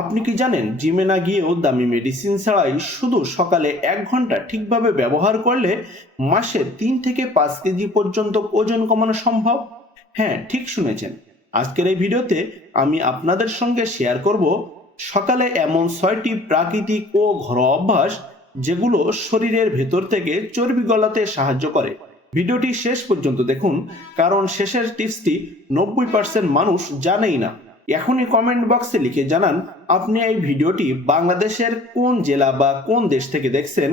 আপনি কি জানেন, জিমে না গিয়েও দামি মেডিসিন ছাড়াই শুধু সকালে এক ঘণ্টা ঠিকভাবে ব্যবহার করলে মাসে তিন থেকে পাঁচ কেজি পর্যন্ত ওজন কমানো সম্ভব? হ্যাঁ ঠিক শুনেছেন। আজকের এই ভিডিওতে আমি আপনাদের সঙ্গে শেয়ার করব সকালে এমন ছয়টি প্রাকৃতিক ও ঘরোয়া অভ্যাস যেগুলো শরীরের ভেতর থেকে চর্বি গলাতে সাহায্য করে। ভিডিওটি শেষ পর্যন্ত দেখুন, কারণ শেষের টিপসটি নব্বই পার্সেন্ট মানুষ জানেই না। এখনই কমেন্ট বক্সে লিখে জানান, আপনি এই ভিডিওটি বাংলাদেশের কোন জেলা বা কোন দেশ থেকে দেখছেন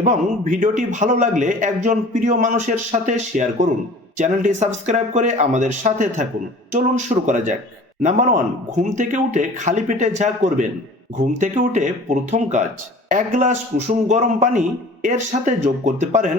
এবং ভিডিওটি ভালো লাগলে একজন প্রিয় মানুষের সাথে শেয়ার করুন। চ্যানেলটি সাবস্ক্রাইব করে আমাদের সাথে থাকুন। চলুন শুরু করা যাক। নাম্বার ওয়ান ঘুম থেকে উঠে খালি পেটে যা করবেন। ঘুম থেকে উঠে প্রথম কাজ, এক গ্লাস কুসুম গরম পানি এর সাথে যোগ করতে পারেন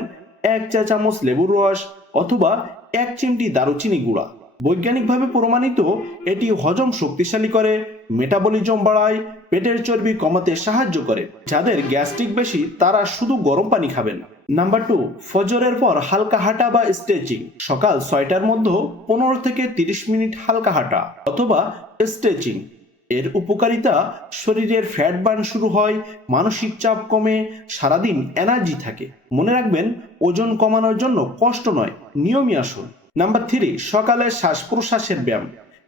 এক চা চামচ লেবুর রস অথবা এক চিমটি দারুচিনি গুঁড়া। বৈজ্ঞানিকভাবে প্রমাণিত, এটি হজম শক্তিশালী করে, মেটাবলিজম বাড়ায়, পেটের চর্বি কমাতে সাহায্য করে। যাদের গ্যাস্ট্রিক বেশি, তারা শুধু গরম পানি খাবেন নাম্বার টু, ফজরের পর হালকা হাঁটা বা স্ট্রেচিং। সকাল ছয়টার মধ্যে পনেরো থেকে তিরিশ মিনিট হালকা হাঁটা অথবা স্ট্রেচিং। এর উপকারিতা, শরীরের ফ্যাট বার্ন শুরু হয়, মানসিক চাপ কমে, সারাদিন এনার্জি থাকে। মনে রাখবেন, ওজন কমানোর জন্য কষ্ট নয়, নিয়মই আসুন নাম্বার থ্রি সকালে শ্বাস প্রশ্বাসের ব্যায়াম।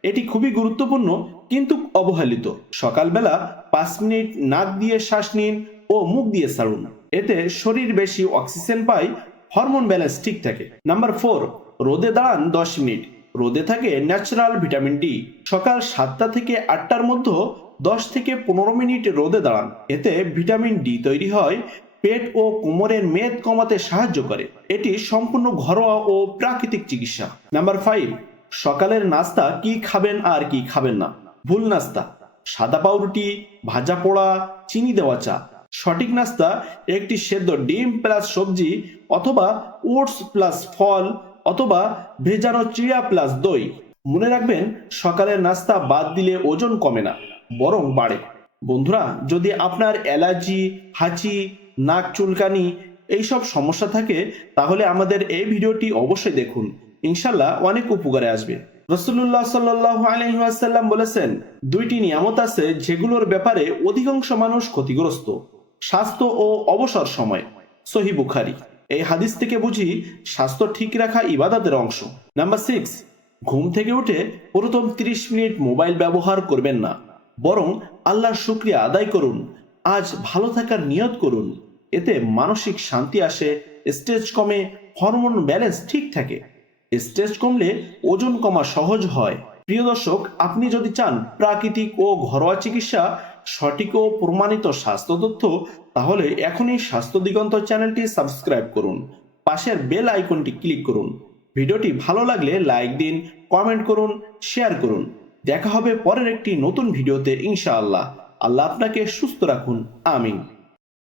এটি খুবই গুরুত্বপূর্ণ, কিন্তু অবহেলিত। সকালবেলা পাঁচ মিনিট নাক দিয়ে শ্বাস নিন ও মুখ দিয়ে ছাড়ুন এতে শরীর বেশি অক্সিজেন পায়, হরমোন ব্যালেন্স ঠিক থাকে। নাম্বার ফোর রোদে দাঁড়ান দশ মিনিট। রোদে থাকে ন্যাচারাল ভিটামিন ডি। সকাল সাতটা থেকে আটটার মধ্যে দশ থেকে পনেরো মিনিট রোদে দাঁড়ান। এতে ভিটামিন ডি তৈরি হয় পেট ও কোমরের মেদ কমাতে সাহায্য করে। এটি সম্পূর্ণ ঘরোয়া ও প্রাকৃতিক চিকিৎসা। নাম্বার ফাইভ, সকালের নাস্তা কি খাবেন আর কি খাবেন না? ভুল নাস্তা, সাদা পাউরুটি, ভাজা পোড়া, চিনি দেওয়া চা। সঠিক নাস্তা, একটি সেদ্ধ ডিম প্লাস সবজি অথবা ওটস প্লাস ফল অথবা ভেজানো চিড়া প্লাস দই। মনে রাখবেন, সকালের নাস্তা বাদ দিলে ওজন কমে না, বরং বাড়ে। বন্ধুরা, যদি আপনার অ্যালার্জি, হাঁচি নাক চুলকানি, এইসব সমস্যা থাকে, তাহলে আমাদের এই ভিডিওটি অবশ্যই দেখুন। ইনশাল্লাহ অনেক উপকারে আসবে। রসুল্লাহ সাল্লাহ আলহিহাসাল্লাম বলেছেন, দুইটি নিয়ামত আছে যেগুলোর ব্যাপারে অধিকাংশ মানুষ ক্ষতিগ্রস্ত, স্বাস্থ্য ও অবসর সময়। সহি বুখারি। এই হাদিস থেকে বুঝি, স্বাস্থ্য ঠিক রাখা ইবাদতের অংশ। নাম্বার সিক্স, ঘুম থেকে উঠে প্রথম তিরিশ মিনিট মোবাইল ব্যবহার করবেন না, বরং আল্লাহর শুক্রিয়া আদায় করুন। আজ ভালো থাকার নিয়ত করুন। এতে মানসিক শান্তি আসে, স্ট্রেস কমে, হরমোন ব্যালেন্স ঠিক থাকে। স্ট্রেস কমলে ওজন কমা সহজ হয়। প্রিয় দর্শক, আপনি যদি চান প্রাকৃতিক ও ঘরোয়া চিকিৎসা, সঠিক ও প্রমাণিত স্বাস্থ্য তথ্য, তাহলে এখনই স্বাস্থ্য দিগন্ত চ্যানেলটি সাবস্ক্রাইব করুন। পাশের বেল আইকনটি ক্লিক করুন। ভিডিওটি ভালো লাগলে লাইক দিন, কমেন্ট করুন, শেয়ার করুন। দেখা হবে পরের একটি নতুন ভিডিওতে, ইনশাআল্লাহ। আল্লাহ আপনাকে সুস্থ রাখুন আমিন।